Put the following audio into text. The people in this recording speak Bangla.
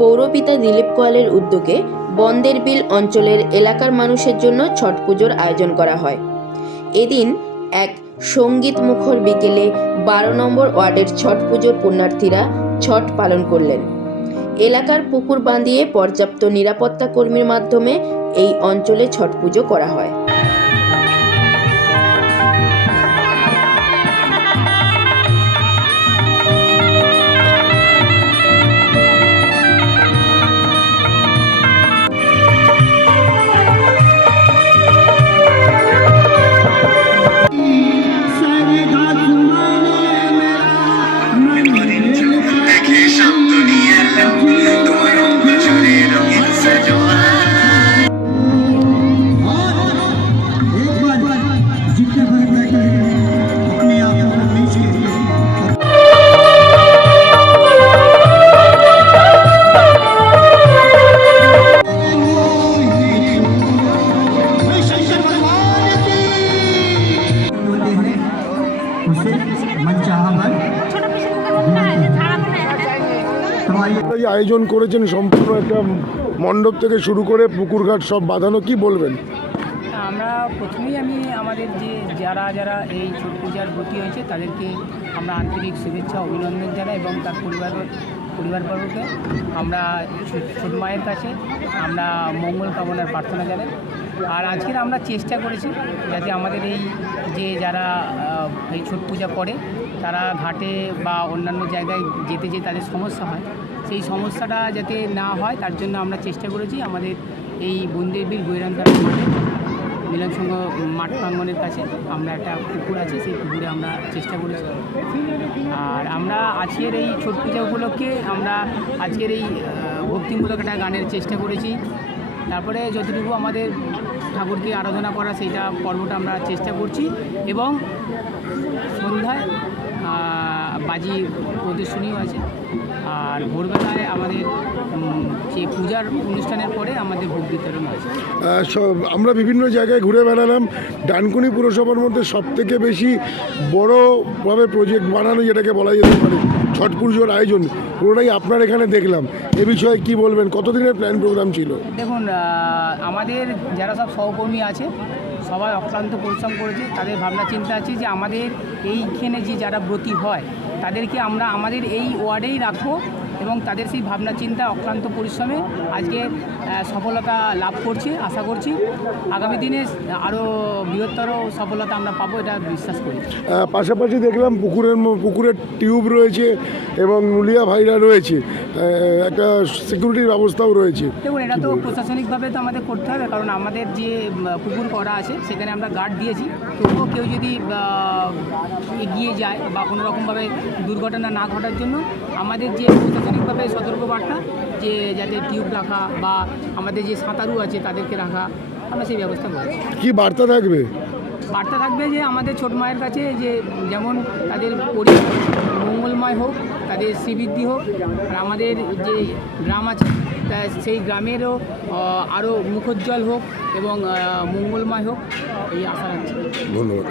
পৌরপিতা দিলীপ কোয়ালের উদ্যোগে বন্দের বিল অঞ্চলের এলাকার মানুষের জন্য ছট পুজোর আয়োজন করা হয়। এদিন এক সংগীত মুখর বিকেলে বারো নম্বর ওয়ার্ডের ছট পুজোর পুণ্যার্থীরা ছট পালন করলেন। এলাকার পুকুর বাঁধিয়ে পর্যাপ্ত নিরাপত্তা কর্মীর মাধ্যমে এই অঞ্চলে ছট পুজো করা হয়। এই আয়োজন করেছেন সম্পূর্ণ একটা মণ্ডপ থেকে শুরু করে পুকুরঘাট সব বাঁধানো, কি বলবেন? আমরা প্রথমেই আমি আমাদের যে যারা যারা এই ছট পূজার ব্রতী হয়েছে, তাদেরকে আমরা আন্তরিক শুভেচ্ছা, অভিনন্দন জানাই এবং তার পরিবার, পরিবারবর্গকে আমরা ছোট মায়ের কাছে আমরা মঙ্গল কামনার প্রার্থনা জানাই। আর আজকের আমরা চেষ্টা করেছি যাতে আমাদের এই যে যারা এই ছট পূজা করে তারা ঘাটে বা অন্যান্য জায়গায় যেতে যে তাদের সমস্যা হয়। সেই সমস্যাটা যাতে না হয়, তার জন্য আমরা চেষ্টা করেছি আমাদের এই বন্দেবীর গৈরান্তার মাঠে মিলন সংঘ মাঠ প্রাঙ্গনের কাছে। আমরা একটা পুকুর আছে, সেই পুকুরে আমরা চেষ্টা করেছি। আর আমরা আজকের এই ছট পূজা উপলক্ষে আমরা আজকের এই ভক্তিমূলক একটা গানের চেষ্টা করেছি। তারপরে যতটুকু আমাদের ঠাকুরকে আরাধনা করা সেইটা পর্বটা আমরা চেষ্টা করছি এবং আহ, প্রদর্শনীও আছে আর ভোরবেলায় আমাদের যে পূজার অনুষ্ঠানের পরে আমাদের ভোগ বিতরণ আছে আমরা বিভিন্ন জায়গায় ঘুরে বেড়ালাম। ডানকুনি পুরসভার মধ্যে সব থেকে বেশি বড়োভাবে প্রজেক্ট বানানো যেটাকে বলা যেতে পারে ছট পুজোর আয়োজন পুরোটাই আপনার এখানে দেখলাম। এ বিষয়ে কি বলবেন? কতদিনের প্ল্যান প্রোগ্রাম ছিল? দেখুন আমাদের যারা সব সহকর্মী আছে সবাই অক্লান্ত পরিশ্রম করেছে। তাদের ভাবনা চিন্তা আছে যে আমাদের এইখানে যে যারা ব্রতী হয় তাদেরকে আমরা আমাদের এই ওয়ার্ডেই রাখব এবং তাদের সেই ভাবনা চিন্তা অক্লান্ত পরিশ্রমে আজকে সফলতা লাভ করছে আশা করছি। আগামী দিনে আরও বৃহত্তর সফলতা আমরা পাবো এটা বিশ্বাস করি। পাশাপাশি দেখলাম পুকুরের পুকুরের টিউব রয়েছে এবং নুলিয়া ভাইরা রয়েছে। একটা সিকিউরিটির ব্যবস্থাও রয়েছে। দেখুন এটা তো প্রশাসনিকভাবে তো আমাদের করতে হবে কারণ আমাদের যে পুকুর করা আছে সেখানে আমরা গার্ড দিয়েছি। তবুও কেউ যদি এগিয়ে যায় বা কোনো রকমভাবে দুর্ঘটনা না ঘটার জন্য আমাদের যে প্রশাসনিকভাবে সতর্কবার্তা যে যাতে টিউব রাখা বা আমাদের যে সাঁতারু আছে তাদেরকে রাখা আমরা সেই ব্যবস্থা করেছি। কি বার্তা থাকবে? বার্তা থাকবে যে আমাদের ছোট মায়ের কাছে যে যেমন তাদের পরিবার মঙ্গলময় হোক তাদের শ্রীবৃদ্ধি হোক আর আমাদের যে গ্রাম আছে তা সেই গ্রামেরও আরও মুখোজ্জ্বল হোক এবং মঙ্গলময় হোক এই আশা রাখছি। ধন্যবাদ